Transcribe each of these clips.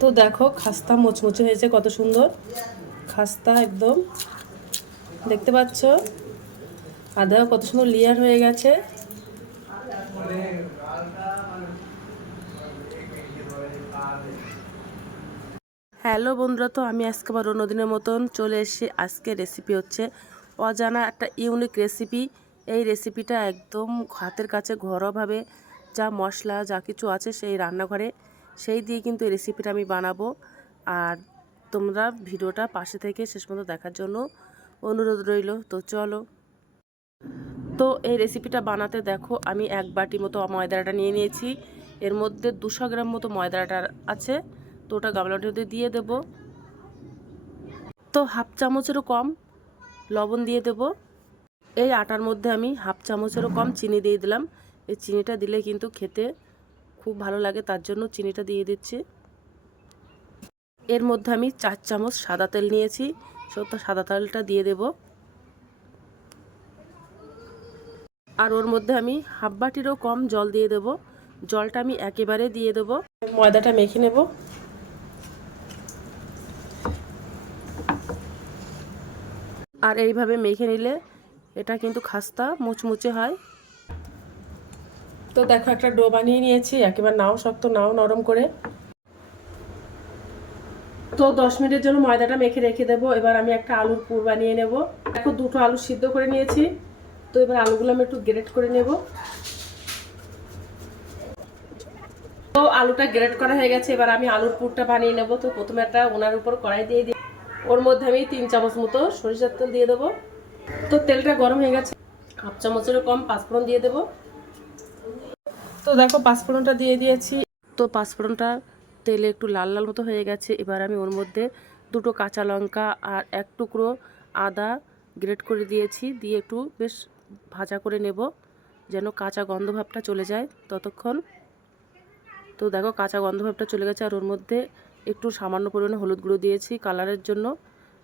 তো দেখো খাস্তা মুচমুচে হয়েছে, কত সুন্দর খাস্তা একদম, দেখতে পাচ্ছ? আর দেখো কত সুন্দর লেয়ার হয়ে গেছে। হ্যালো বন্ধুরা, তো আমি আজকে আবার অন্যদিনের মতন চলে এসেছি। আজকে রেসিপি হচ্ছে অজানা একটা ইউনিক রেসিপি। এই রেসিপিটা একদম হাতের কাছে ঘরোয়াভাবে যা মশলা যা কিছু আছে সেই রান্নাঘরে সেই দিয়ে কিন্তু এই রেসিপিটা আমি বানাবো। আর তোমরা ভিডিওটা পাশে থেকে শেষ পর্যন্ত দেখার জন্য অনুরোধ রইল। তো চলো। তো এই রেসিপিটা বানাতে দেখো আমি 1 বাটি মতো ময়দাটা নিয়ে নিয়েছি। এর মধ্যে 200 গ্রাম মতো ময়দাটা আছে। তো ওটা গামলার মধ্যে দিয়ে দেব। তো হাফ চামচেরও কম লবণ দিয়ে দেব। এই আটার মধ্যে আমি হাফ চামচেরও কম চিনি দিয়ে দিলাম। এই চিনিটা দিলে কিন্তু খেতে খুব ভালো লাগে, তার জন্য চিনিটা দিয়ে দিচ্ছি। এর মধ্যে আমি 4 চামচ সাদা তেল নিয়েছি, সাদা তেলটা দিয়ে দেব। আর ওর মধ্যে আমি হাফ বাটিরও কম জল দিয়ে দেব। জলটা আমি একেবারে দিয়ে দেব। ময়দাটা মেখে নেব। আর এইভাবে মেখে নিলে এটা কিন্তু খাস্তা মুচমুচে হয়। তো দেখো একটা ডো বানিয়ে নিয়েছি, একেবারে নাও শক্ত নাও নরম করে। তো 10 মিনিটের জন্য ময়দাটা মেখে রেখে দেবো। এবার আমি একটা আলুর পুর বানিয়ে নেব। দেখো 2টো আলু সিদ্ধ করে নিয়েছি। তো এবার আলুগুলো আমি একটু গ্রেট করে নেব। তো আলুটা গ্রেট করা হয়ে গেছে, এবার আমি আলুর পুরটা বানিয়ে নেব। তো প্রথমে একটা ওনার উপর কড়াই দিয়ে দিই। ওর মধ্যে আমি 3 চামচ মতো সরিষার তেল দিয়ে দেবো। তো তেলটা গরম হয়ে গেছে, হাফ চামচেরও কম পাঁচফোড়ন দিয়ে দেবো। তো দেখো পাঁচফোড়নটা দিয়ে দিয়েছি। তো পাঁচফোড়নটা তেলে একটু লাল লাল মতো হয়ে গেছে। এবার আমি ওর মধ্যে 2টো কাঁচা লঙ্কা আর 1 টুকরো আদা গ্রেট করে দিয়েছি, দিয়ে একটু বেশ ভাজা করে নেব যেন কাঁচা গন্ধ ভাবটা চলে যায় ততক্ষণ। তো দেখো কাঁচা গন্ধ ভাবটা চলে গেছে। আর ওর মধ্যে একটু সামান্য পরিমাণে হলুদ গুঁড়ো দিয়েছি কালারের জন্য।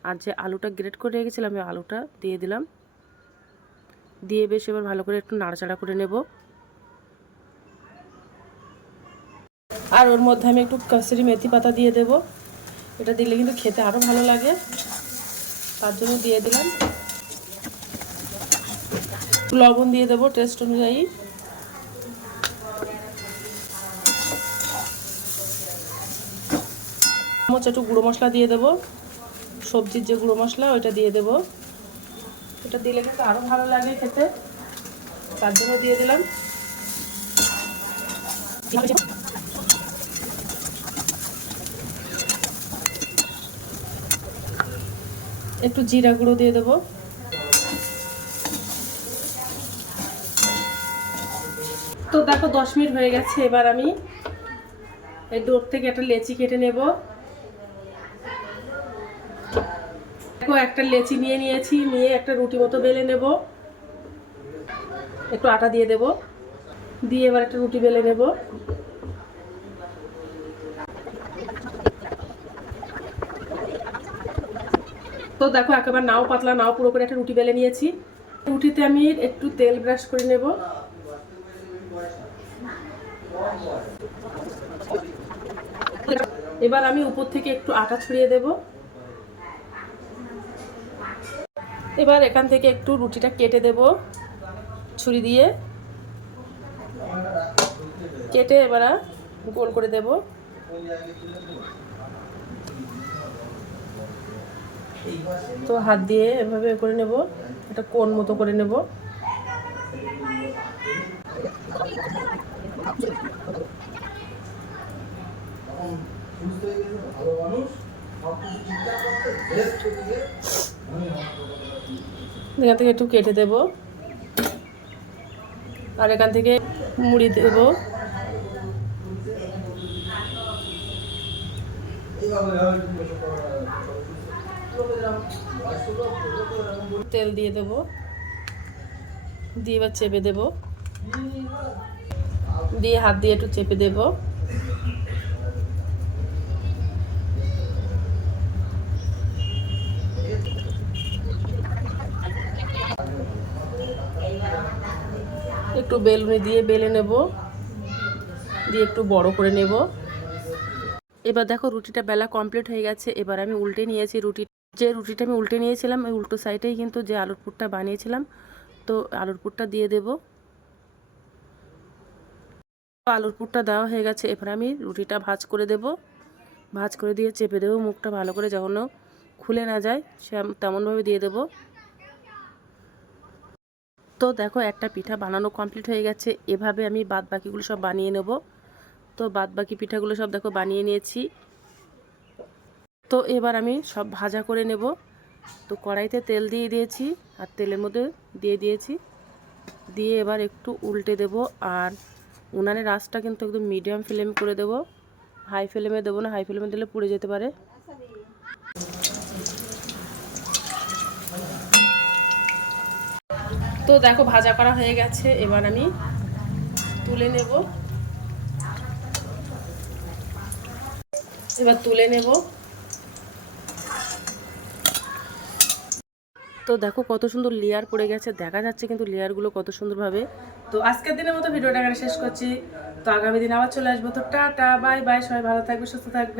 আর যে আলুটা গ্রেট করে রেখেছিলাম আমি আলুটা দিয়ে দিলাম। দিয়ে বেশ এবার ভালো করে একটু নাড়াচাড়া করে নেব। আর ওর মধ্যে আমি একটু কসুরি মেথি পাতা দিয়ে দেব। এটা দিলে কিন্তু খেতে আরও ভালো লাগে, তার জন্য দিয়ে দিলাম। লবণ দিয়ে দেবো টেস্ট অনুযায়ী। চামচ একটু গুঁড়ো মশলা দিয়ে দেবো, সবজির যে গুঁড়ো মশলা ওইটা দিয়ে দেবো। এটা দিলে কিন্তু আরও ভালো লাগে খেতে, তার জন্য দিয়ে দিলাম। একটু জিরা গুঁড়ো দিয়ে দেবো। তো দেখো 10 মিনিট হয়ে গেছে। এবার আমি এই ডোর থেকে একটা লেচি কেটে নেব। দেখো একটা লেচি নিয়ে নিয়েছি, নিয়ে একটা রুটি মতো বেলে নেব। একটু আটা দিয়ে দেব, দিয়ে এবার একটা রুটি বেলে নেব। তো দেখো একেবারে নাও পাতলা নাও পুরো করে একটা রুটি বেলে নিয়েছি। রুটিতে আমি একটু তেল ব্রাশ করে নেব। এবার আমি উপর থেকে একটু আটা ছড়িয়ে দেব। এবার এখান থেকে একটু রুটিটা কেটে দেব ছুরি দিয়ে, কেটে এবার গোল করে দেব। তো হাত দিয়ে এভাবে করে নেব, এটা কোণ মতো করে নেব। এখান থেকে একটু কেটে দেব, আর এখান থেকে মুড়ি দেব। তেল দিয়ে দেব, দিয়ে এবার চেপে দেব, দিয়ে হাত দিয়ে একটু চেপে দেব। একটু বেলুনি দিয়ে বেলে নেব, দিয়ে একটু বড় করে নেব। এবার দেখো রুটিটা বেলা কমপ্লিট হয়ে গেছে। এবার আমি উল্টে নিয়েছি রুটিটা আমি উল্টে নিয়েছিলাম, ওই উল্টো সাইডেই কিন্তু যে আলুর পুরটা বানিয়েছিলাম, তো আলুর পুরটা দিয়ে দেব। আলুর পুরটা দেওয়া হয়ে গেছে। এবার আমি রুটিটা ভাঁজ করে দেব, ভাঁজ করে দিয়ে চেপে দেবো মুখটা ভালো করে, যখন খুলে না যায় সে তেমনভাবে দিয়ে দেব। তো দেখো একটা পিঠা বানানো কমপ্লিট হয়ে গেছে। এভাবে আমি বাদ বাকিগুলো সব বানিয়ে নেব। তো বাদ বাকি পিঠাগুলো সব দেখো বানিয়ে নিয়েছি। তো এবার আমি সব ভাজা করে নেব। তো কড়াইতে তেল দিয়ে দিয়েছি, আর তেলের মধ্যে দিয়ে দিয়েছি, দিয়ে এবার একটু উল্টে দেব। আর উনানের আঁচটা কিন্তু একদম মিডিয়াম ফ্লেম করে দেব, হাই ফ্লেমে দেবো না, হাই ফ্লেমে দিলে পুড়ে যেতে পারে। তো দেখো ভাজা করা হয়ে গেছে। এবার আমি তুলে নেব, তুলে নেব। তো দেখো কত সুন্দর লেয়ার পড়ে গেছে, দেখা যাচ্ছে কিন্তু লেয়ারগুলো কত সুন্দরভাবে। তো আজকের দিনের মতো ভিডিওটা এখানে শেষ করছি। তো আগামী দিন আবার চলে আসবো। তো টাটা, বাই বাই, সবাই ভালো থাকবে, সুস্থ থাকবে।